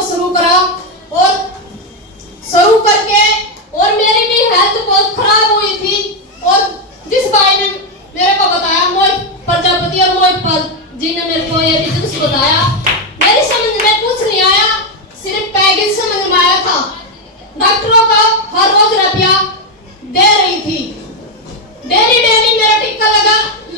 को शुरू करा और शुरू करके और मेरी भी हेल्थ बहुत खराब हुई थी। और जिस भाई ने मेरे को बताया, मोहित प्रजापति और मोहित पाल जी ने मेरे को ये बिजनेस बताया, मेरी समझ में कुछ नहीं आया, सिर्फ पैकेज समझ में आया था। डॉक्टरों का हर रोज रुपया दे रही थी, डेली मेरा टिक्का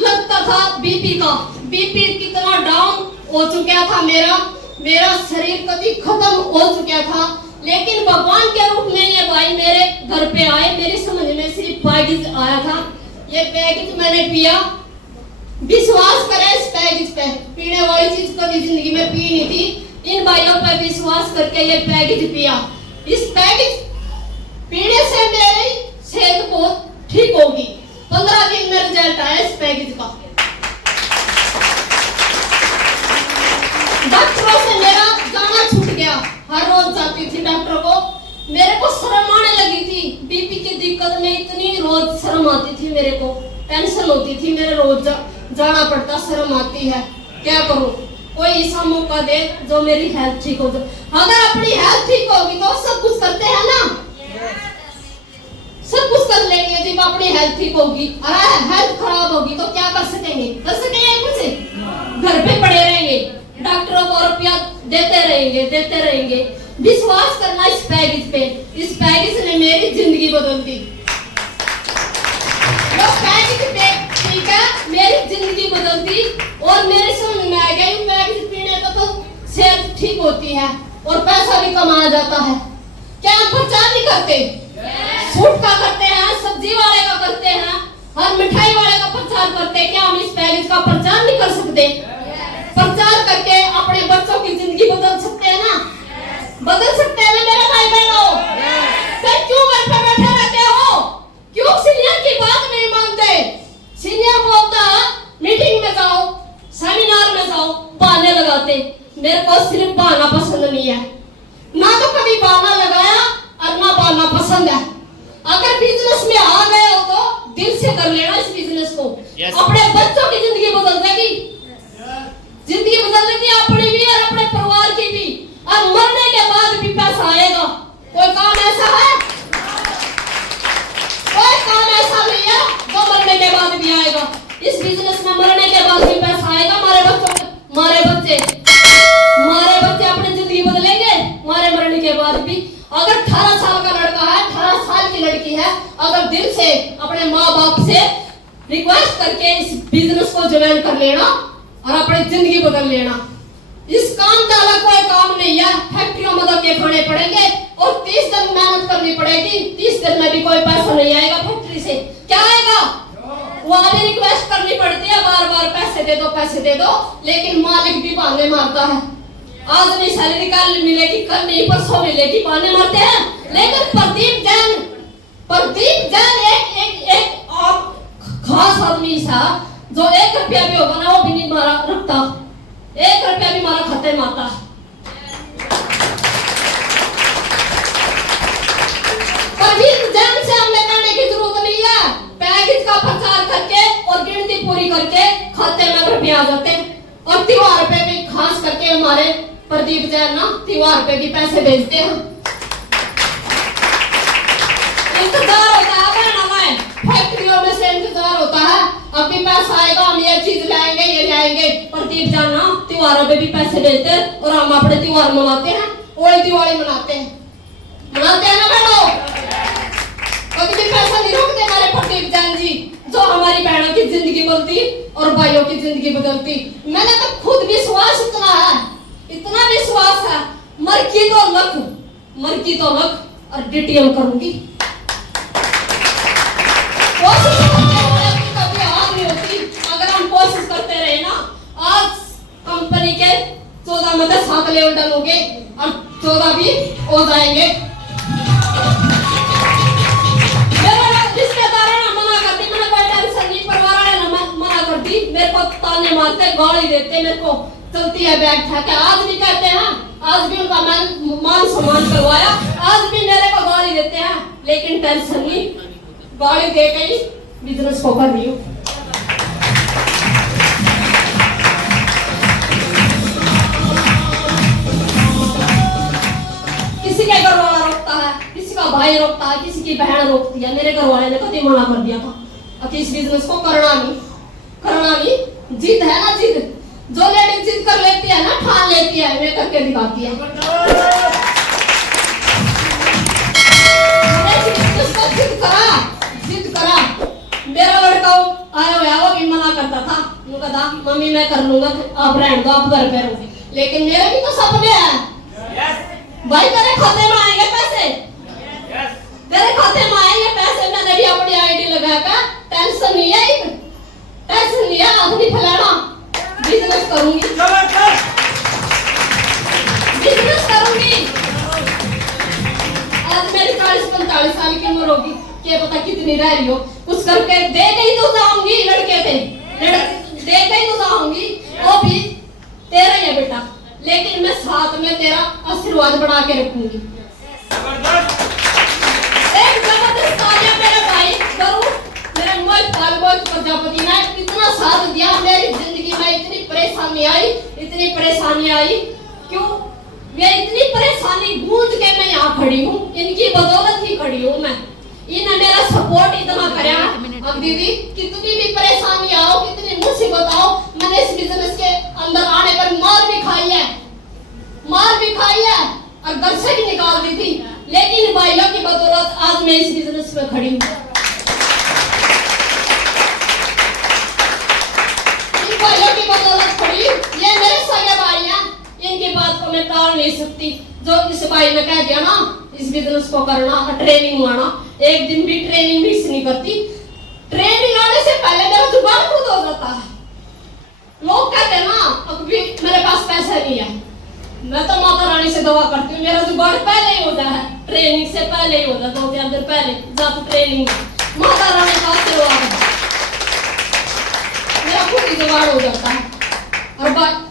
लगता था बीपी का। बीपी कितना डाउन हो चुका था, मेरा शरीर कभी खत्म हो चुका था। लेकिन भगवान के रूप में ये भाई मेरे घर पे आए, मेरी समझ में सिर्फ पैकेज आया था। ये पैकेज मैंने पिया, विश्वास करें इस पैकेज पे, पीने वाली चीज कभी जिंदगी में पी नहीं थी। इन भाइयों पर विश्वास करके ये पैकेज पिया। इस पैकेज पीने से मेरी सेहत बहुत ठीक होगी। 15 दिन में रिजल्ट आया इस पैकेज का। डॉक्टरों से मेरा जाना छूट गया, हर रोज जाती थी डॉक्टर को। मेरे को शर्म आने लगी थी, बीपी की दिक्कत में इतनी रोज शर्म आती थी, मेरे को टेंशन होती थी, मेरे रोज जाना पड़ता, शर्म आती है, क्या करूं। कोई ऐसा मौका दे जो मेरी हेल्थ ठीक हो जाए। अगर अपनी हेल्थ ठीक होगी तो सब कुछ करते हैं ना, सब कुछ कर लेंगे। जब अपनी हेल्थ ठीक होगी, अरे हेल्थ खराब होगी तो क्या कर सकेंगे? कुछ घर पे पड़े रहेंगे, डॉक्टरों को रुपया देते रहेंगे। विश्वास करना इस पैकेज पे, इस पैकेज ने मेरी जिंदगी बदल दी। वो पैकेज पे ठीक है, मेरी जिंदगी बदल दी। और मेरे समझ में आ गया पैकेज पीने का तो सेहत ठीक होती है और पैसा भी कमाया जाता है। क्या हम प्रचार नहीं करते? सूट का करते हैं, सब्जी वाले का करते हैं, हर मिठाई वाले का प्रचार करते हैं। क्या हम इस पैकेज का प्रचार नहीं कर सकते? प्रचार करके अपने बच्चों की जिंदगी बदल सकते हैं ना, बदल सकते हैं ना मेरे भाई बहनों। फिर क्यों घर पर बैठे रहते हो? क्यों सीनियर की बात नहीं मानते? सीनियर बोलता मीटिंग में जाओ, सेमिनार में जाओ, बहाने लगाते। मेरे को सिर्फ बहाना पसंद नहीं है, ना तो कभी बहाना लगाया और ना बहाना पसंद है। अगर बिजनेस में आ गए हो तो दिल से कर लेना इस बिजनेस को। अपने बच्चों की जिंदगी बदल देगी, जिंदगी बदल देगी अपनी भी और अपने परिवार की भी। और मरने के बाद भी पैसा आएगा। कोई काम ऐसा है? कोई काम ऐसा नहीं है जो मरने के बाद भी आएगा। इस बिजनेस में मरने के बाद भी पैसा आएगा। हमारे बच्चे अपनी जिंदगी बदलेंगे हमारे मरने के बाद भी। अगर 18 साल का लड़का है, 18 साल की लड़की है, अगर दिल से अपने माँ बाप से रिक्वेस्ट करके इस बिजनेस को ज्वाइन कर लेना और अपनी जिंदगी बदल लेना। इस काम का अलग कोई काम नहीं है। फैक्ट्रियों में धक्के खाने पड़ेंगे और 30 दिन मेहनत करनी पड़ेगी। 30 दिन में भी कोई पैसा नहीं आएगा फैक्ट्री से। क्या आएगा? वहां भी रिक्वेस्ट करनी पड़ती है, बार बार पैसे दे दो, लेकिन मालिक भी बहाने मारता है। आज नहीं सैलरी कल मिलेगी, कल नहीं परसों मिलेगी, बहाने मारते हैं। लेकिन प्रदीप जैन एक खास आदमी था जो 1 रुपया भी होगा ना वो भी नहीं मारा रखता, 1 रुपया भी मारा खाते मारता। प्रदीप जैन से हमने करने की जरूरत नहीं है। पैकेज का प्रचार करके और गिनती पूरी करके खाते में रुपया आ जाते हैं। और त्योहार पे भी खास करके हमारे प्रदीप जैन ना त्योहार पे भी पैसे भेजते हैं। इंतजार होता है हमें, फैक्ट्रियों में से इंतजार होता है, अभी पैसा आएगा, हम ये चीज लाएंगे, ये लाएंगे। प्रदीप जैन ना त्योहारों पे भी पैसे भेजते हैं और हम अपने त्योहार मनाते हैं, वही दिवाली मनाते हैं ना बहनों। कभी भी पैसा नहीं रोकते हमारे प्रदीप जैन जी, जो हमारी बहनों की जिंदगी बदलती और भाइयों की जिंदगी बदलती। मैंने तो खुद विश्वास इतना विश्वास है, मर की तो लख और डीटीएम करूंगी। कोशिश कभी हार नहीं होती। अगर हम कोशिश करते रहे ना, आज कंपनी के 14 में 7 लेवल डन हो गए और 14 भी हो जाएंगे। मेरे को ताने मारते, गाली देते, मेरे को चलती है बैग उठा के। आज भी कहते हैं, आज भी उनका मान सम्मान करवाया, आज भी मेरे को गाली देते हैं, लेकिन टेंशन नहीं, गाली दे के ही बिजनेस को कर रही हूँ। भाई रोकता है, किसी की बहन रोकती है। मेरे घर वाले ने कभी मना कर दिया था कि इस बिजनेस को करना नहीं। जिद है ना, जिद। जो लेडी जिद कर लेती है ना, ठान लेती है, वे करके दिखाती है। जिद करा। मेरा लड़का आया हुआ वो भी मना करता था, वो कहता मम्मी मैं कर लूंगा, आप रहने दो, आप घर पे रहोगे। लेकिन मेरे भी तो सपने हैं भाई। तेरे खाते में आएंगे पैसे, तेरे खाते में आएंगे पैसे। मैंने भी अपनी आईडी लगाकर टेंशन नहीं है, टेंशन नहीं है, हाथ नहीं फैलाना। बिजनेस करूंगी, बिजनेस करूंगी। आज मेरी 40-45 साल की उम्र होगी, क्या पता कितनी रह रही हो। कुछ करके दे गई तो जाऊंगी, लड़के थे दे गई तो जाऊंगी, वो भी तेरा ही है बेटा। लेकिन मैं साथ में तेरा आशीर्वाद बना के रखूंगी। एक जबरदस्त तालियां मेरे भाई करूं। मेरे मोहित प्रजापति ने इतना साथ दिया मेरी जिंदगी में। इतनी परेशानी आई क्यों? मैं इतनी परेशानी गूंज के मैं यहाँ खड़ी हूँ, इनकी बदौलत ही खड़ी हूँ मैं। इन्हें मेरा सपोर्ट इतना कराया। अब दीदी कितनी भी परेशानी आओ, कितनी मुसीबत आओ, मैंने इस बिजनेस के अंदर आने पर मार भी खाई है और घर से भी निकाल दी थी। लेकिन भाइयों की बदौलत आज मैं इस बिजनेस में खड़ी हूँ। इन भाइयों की बदौलत खड़ी। ये मेरे सगे भाई हैं, इनकी बात को मैं टाल नहीं सकती। जो इस भाई ने कह दिया ना इस बिजनेस को करना, ट्रेनिंग आना, एक दिन भी ट्रेनिंग मिस नहीं करती। ट्रेनिंग आने से पहले मेरा जुबान खुद हो जाता है। लोग कहते हैं ना अभी मेरे पास पैसा नहीं है, मैं तो माता रानी से दुआ करती हूँ मेरा जुबान पहले ही हो जाए, ट्रेनिंग से पहले ही हो जाए, 2-3 दिन पहले जब ट्रेनिंग माता रानी का आशीर्वाद है, मेरा खुद ही जुबान हो जाता है। और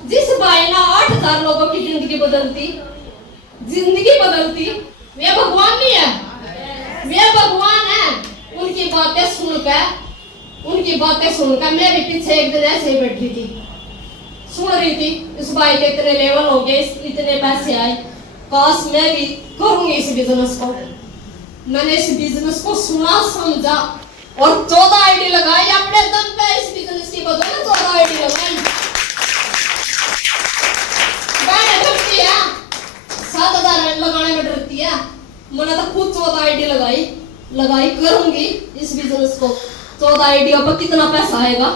जिस भाई ना 8000 लोगों की जिंदगी बदलती, वे भगवान नहीं है, वे भगवान है। उनकी बातें सुनकर मैं भी पीछे एक दिन ऐसे ही बैठी थी, सुन रही थी इस भाई के इतने लेवल हो गए, इतने पैसे आए, काश मैं भी करूंगी इस बिजनेस को। मैंने इस बिजनेस को सुना, समझा और 14 आईडी लगाई अपने दम पे। इस बिजनेस की बदौलत 14 आईडी लगाई। मैंने डरती है, 7,000 लगाने में डरती है। मैंने तो खुद 14 आईडी लगाई करूंगी इस बिजनेस को। 14 आईडियों पर कितना पैसा आएगा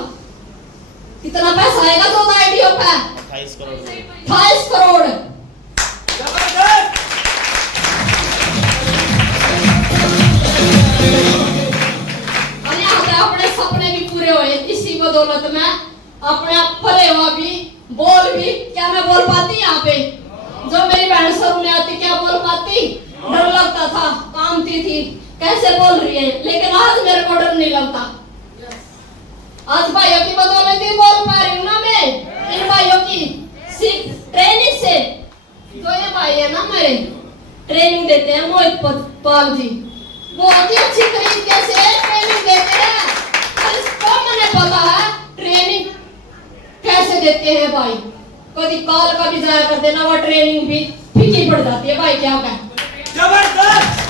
14 आईडियों पे? 28 करोड़। अपने सपने भी पूरे हुए इसी बदौलत में। अपने आप पले हुआ भी, बोल भी, क्या मैं बोल पाती यहाँ पे? जो मेरी बहन शुरू में आती क्या बोल पाती? डर लगता था, कामती थी, कैसे बोल रही है। लेकिन आज मेरे को डर नहीं लगता। आज भाइयों की बदौलत ही बोल पा रही हूँ ना मैं। इन भाइयों की सिर्फ ट्रेनिंग से, जो ये भाई है ना मेरे ट्रेनिंग देते हैं, मोहित पाल जी बहुत ही अच्छी तरीके से ट्रेनिंग देते हैं। और इसको मैंने पता है ट्रेनिंग कैसे देते हैं भाई। कभी कॉल का भी जाया कर देना, वो ट्रेनिंग भी फीकी पड़ जाती है भाई। क्या कहें, जबरदस्त।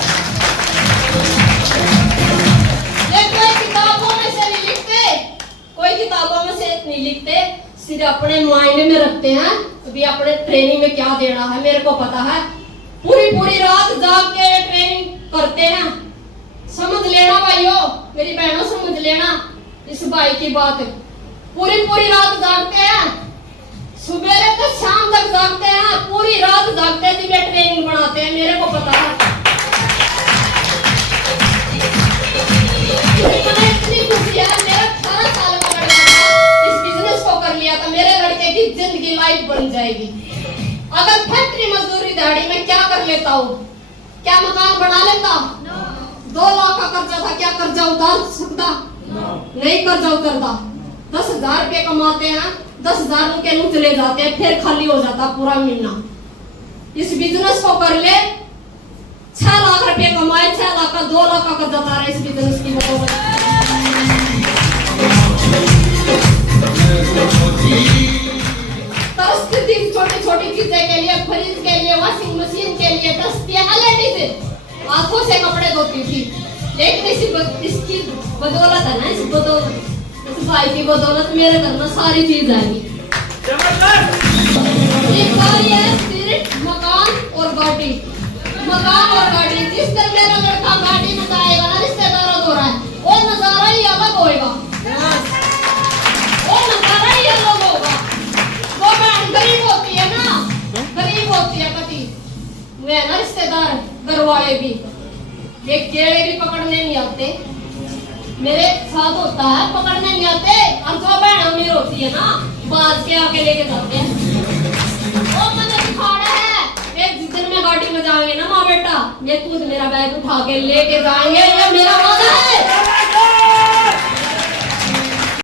कोई किताबों में से नहीं लिखते, सिर्फ अपने माइंड में रखते हैं। अभी अपने ट्रेनिंग में क्या देना है मेरे को पता है। पूरी रात जाग के ट्रेनिंग करते हैं। समझ लेना भाइयों, मेरी बहनों समझ लेना इस भाई की बात। पूरी रात जागते हैं, सुबह से शाम तक जागते हैं, पूरी रात जागते हैं, वे ट्रेनिंग बनाते हैं, मेरे को पता है। इतनी खुशी है, मेरा 18 साल का लड़का था, इस बिजनेस को कर लिया था। मेरे लड़के की जिंदगी लाइफ बन जाएगी। अगर फैक्ट्री मजदूरी दिहाड़ी में क्या कर लेता हूँ, क्या मकान बना लेता? 2 लाख का कर्जा था, क्या कर्जा उतार सकता? नहीं कर्जा उतरता। 10,000 रुपये कमाते हैं, 10,000 उनके मुंह चले जाते हैं, फिर खाली हो जाता पूरा महीना। इस बिजनेस को कर ले, 6 लाख रुपये कमाए, 6 लाख का 2 लाख का कर्जा उतारा इस बिजनेस की बदौलत। तरसती थी छोटी चीजें के लिए, फ्रिज के लिए, वॉशिंग मशीन के लिए, तरसती है एलईडी से, आंखों से से कपड़े धोती थी, लेकिन इसकी बदौलत है ना, इस भाई की बदौलत मेरे घर में सारी चीज आएगी। एक गाड़ी है सिर्फ मकान और गाड़ी, मकान और गाड़ी। जिस तरह मेरा लड़का गाड़ी में जाएगा ना, रिश्तेदारों हो रहा है, और नजारा ही अलग होएगा, और नजारा ही अलग होगा। वो बहन गरीब होती है ना, गरीब होती है पति, वे ना रिश्तेदार घर वाले भी, ये केड़े भी पकड़ने नहीं आते, मेरे साथ होता है, पकड़ने नहीं आते। और जो बहन अमीर होती है ना, बाज के आके लेके जाते हैं। वो मैंने दिखाड़ा है, एक दिन में गाड़ी में जाएंगे ना माँ बेटा, ये खुद मेरा बैग उठा के लेके जाएंगे, ये मेरा वादा है।